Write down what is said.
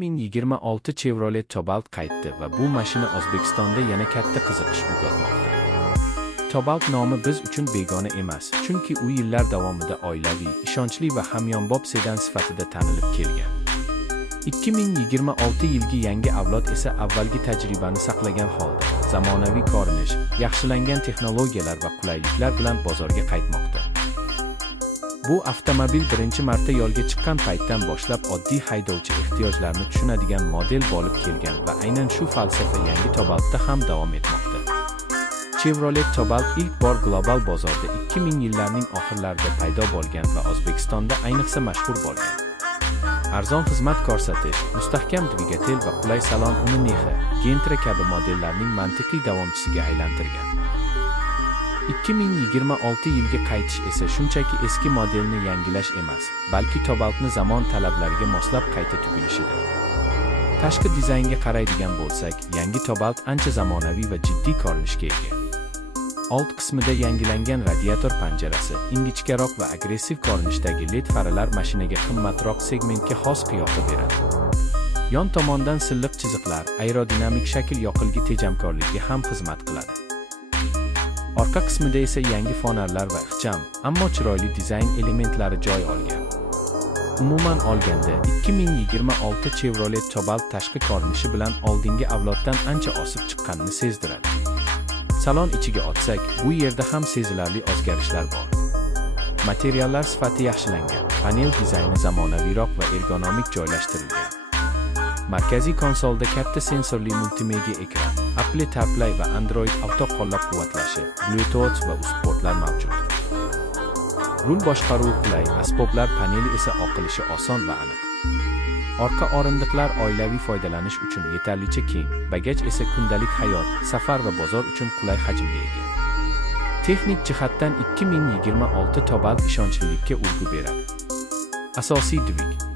2026 Chevrolet Cobalt qaytdi va bu mashina O'zbekistonda yana katta qiziqish uyg'otmoqda. Cobalt nomi biz uchun begona emas, chunki u yillar davomida oilaviy, ishonchli va hamyonbop sedan sifatida tanilib kelgan. 2026 yilgi yangi avlod esa avvalgi tajribani saqlagan holda, zamonaviy ko'rinish, yaxshilangan texnologiyalar va qulayliklar bilan bozorga qaytmoqda. Bu avtomobil birinchi marta yo'lga chiqqan paytdan boshlab oddiy haydovchi ehtiyojlarini tushunadigan model bo'lib kelgan va aynan shu falsafa yangi Cobaltda ham davom etmoqda. Chevrolet Cobalt ilk bor global bozorda 2000 yillarning oxirlarida paydo bo'lgan va O'zbekistonda ayniqsa mashhur bo'lgan. Arzon xizmat ko'rsatish, mustahkam dvigatel va qulay salon uni Nexa, Gentra kabi modellarning mantiqiy davomchisiga aylantirgan. 2026 yilga qaytish esa shunchaki eski modelni yangilash emas, balki Cobaltni zamon talablariga moslab qayta tugilishidir. Tashqi dizaynga qaraydigan bo'lsak, yangi Cobalt ancha zamonaviy va jiddiy ko'rinishga ega. Old qismida yangilangan radiator panjarasi, ingichkaroq va agressiv ko'rinishdagi LED faralar mashinaga qimmatroq segmentga xos qiyofa beradi. Yon tomondan silliq chiziqlar, aerodinamik shakl yoqilg'i tejamkorligiga ham xizmat qiladi. Orqa qismida esa yangi fonarlar va ixcham, ammo chiroyli dizayn elementlari joy olgan. Umuman olganda, 2026 Chevrolet Cobalt tashqi ko'rinishi bilan oldingi avloddan ancha osib chiqqanini sezdiradi. Salon ichiga o'tsak, bu yerda ham sezilarli o'zgarishlar bor. Materiallar sifati yaxshilangan, panel dizayni zamonaviyroq va ergonomik joylashtirilgan. Markaziy konsolda katta sensorli multimedia ekran, Apple CarPlay va Android Auto qo'llab-quvvatlashi, Bluetooth va USBportlar mavjud. Rul boshqaruvi qulay, asboblar paneli esa oqilishi oson va aniq. Orqa o'rindiqlar oilaviy foydalanish uchun yetarlicha keng, bagaj esa kundalik hayot, safar va bozor uchun qulay hajmga ega. Texnik jihatdan 2026 Cobalt ishonchlilikka ulgu beradi. Asosiy dvig